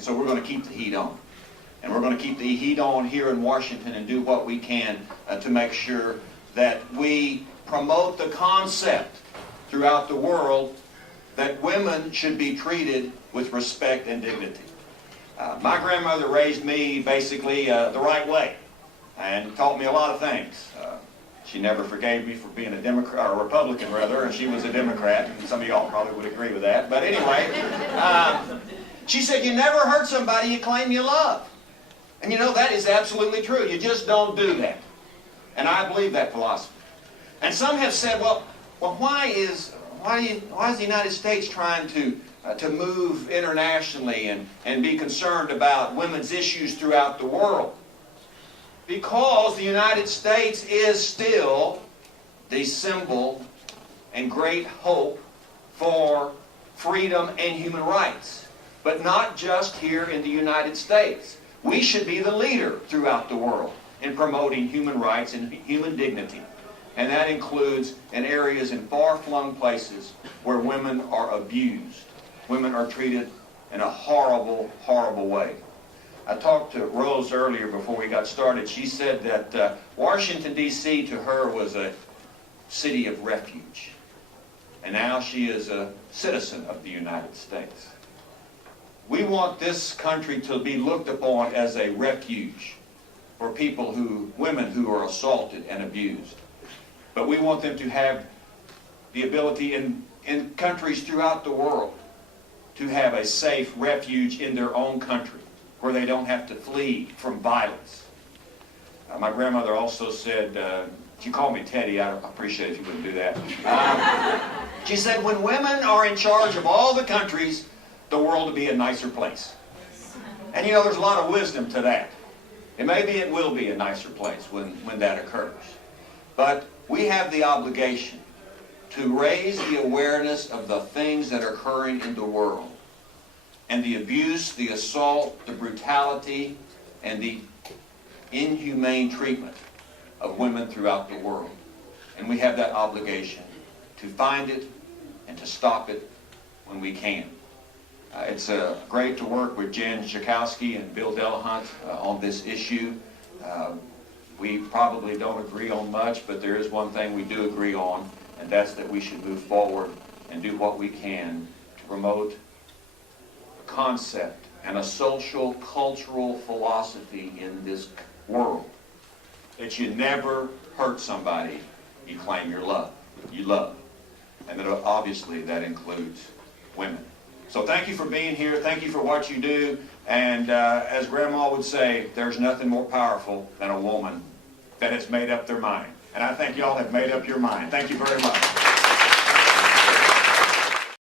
And so we're going to keep the heat on. And we're going to keep the heat on here in Washington and do what we can to make sure that we promote the concept throughout the world that women should be treated with respect and dignity. My grandmother raised me basically the right way and taught me a lot of things. She never forgave me for being a Democrat, or a Republican rather, and she was a Democrat, and some of y'all probably would agree with that. But anyway, she said, you never hurt somebody you claim you love. And you know, that is absolutely true. You just don't do that. And I believe that philosophy. And some have said, well, why is the United States trying to move internationally and be concerned about women's issues throughout the world? Because the United States is still the symbol and great hope for freedom and human rights. But not just here in the United States. We should be the leader throughout the world in promoting human rights and human dignity. And that includes in areas in far-flung places where women are abused. Women are treated in a horrible, horrible way. I talked to Rose earlier before we got started. She said that Washington, D.C. to her was a city of refuge. And now she is a citizen of the United States. We want this country to be looked upon as a refuge for women who are assaulted and abused. But we want them to have the ability in countries throughout the world to have a safe refuge in their own country where they don't have to flee from violence. My grandmother also said, she called me Teddy, I appreciate it if you wouldn't do that. She said, when women are in charge of all the countries, the world will be a nicer place. And you know, there's a lot of wisdom to that. And maybe it will be a nicer place when that occurs. But we have the obligation to raise the awareness of the things that are occurring in the world. And the abuse, the assault, the brutality, and the inhumane treatment of women throughout the world. And we have that obligation to find it and to stop it when we can. It's great to work with Jen Schakowsky and Bill Delahunt on this issue. We probably don't agree on much, but there is one thing we do agree on, and that's that we should move forward and do what we can to promote a concept and a social, cultural philosophy in this world that you never hurt somebody you claim you love. And that obviously that includes women. So thank you for being here. Thank you for what you do. And as Grandma would say, there's nothing more powerful than a woman that has made up their mind. And I think y'all have made up your mind. Thank you very much.